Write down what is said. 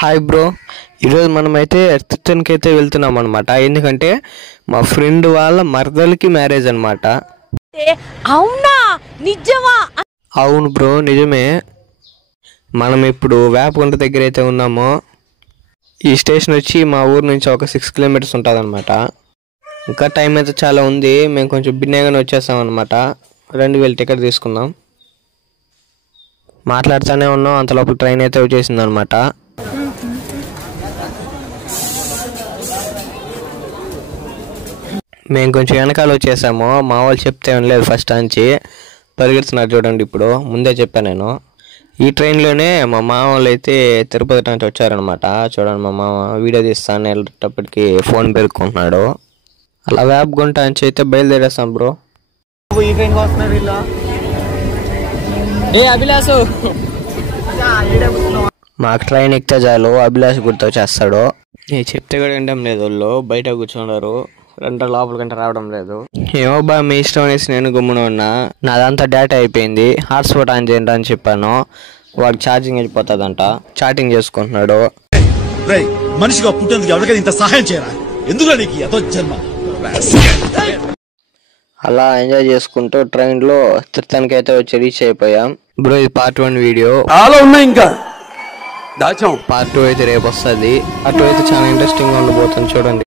Hi bro, ఈరోజు మనమైతే తిరుత్తనికి అయితే వెళ్తున్నాం అనమాట. ఎందుకంటే మా ఫ్రెండ్ వాళ్ళ మరదలకి మ్యారేజ్ అనమాట. అవునా? నిజమా? అవును బ్రో, నిజమే. మనం ఇప్పుడు వేపగుంట దగ్గర అయితే ఉన్నామో. ఈ స్టేషన్ వచ్చి మా ఊరు నుంచి ఒక 6 కిలోమీటర్స్ ఉంటుంది అనమాట. ఇంకా టైం అయితే చాలా ఉంది. మేము కొంచెం బిన్నెగానే వచ్చేసాం అనమాట. 2000 టికెట్ తీసుకుందాం. మాట్లాడుతూనే ఉన్నాం, అంత లోపల ట్రైన్ అయితే వచ్చేసింది అనమాట. మేము కొంచెం వెనకాల వచ్చేసాము. మా వాళ్ళు చెప్తే ఏం లేదు, ఫస్ట్ నుంచి పరిగెడుతున్నారు చూడండి. ఇప్పుడు ముందే చెప్పాను నేను. ఈ ట్రైన్లోనే మా మామ వాళ్ళు అయితే తిరుపతి నుంచి వచ్చారనమాట. చూడండి, మా మామ వీడియో తీస్తాను వెళ్ళేటప్పటికి ఫోన్ పెరుక్కుంటున్నాడు. అలా వేపగుంట నుంచి అయితే బయలుదేరేస్తాం బ్రో. ఈ ట్రైన్ వస్తున్నారు ఇలా. అభిలాష్ మాకు ట్రైన్ ఎక్కితే చాలు అభిలాష్ గుర్తొచ్చేస్తాడు. నేను చెప్తే కూడా వినడం లేదు. వాళ్ళు బయట కూర్చున్నారు, లోపల గంట రావడం లేదు. ఏమో బా మీ ఇష్టం అనేసి నేను గమ్మున ఉన్నా. నాదంతా డేటా అయిపోయింది, హాట్స్పాట్ ఆన్ చేయండి అని చెప్పాను. వాడికి ఛార్జింగ్ వెళ్ళిపోతుందంట, చాటింగ్ చేసుకుంటున్నాడు. మనిషిగా పుట్టేందుకు ఎవరికైనా ఇంత సహాయం చేయరా? ఎందుకు నీకు ఎంతో జన్మ. అలా ఎంజాయ్ చేసుకుంటూ ట్రైన్ లో తిరుత్తనికి అయితే వచ్చి రీచ్ అయిపోయాం బ్రో. ఇది పార్ట్ 1 వీడియో. చాలా ఉన్నాయి, ఇంకా దాచాం. పార్ట్ 2 అయితే రేపు వస్తుంది. పార్ట్ 2 అయితే చాలా ఇంట్రెస్టింగ్ గా ఉండబోతుంది, చూడండి.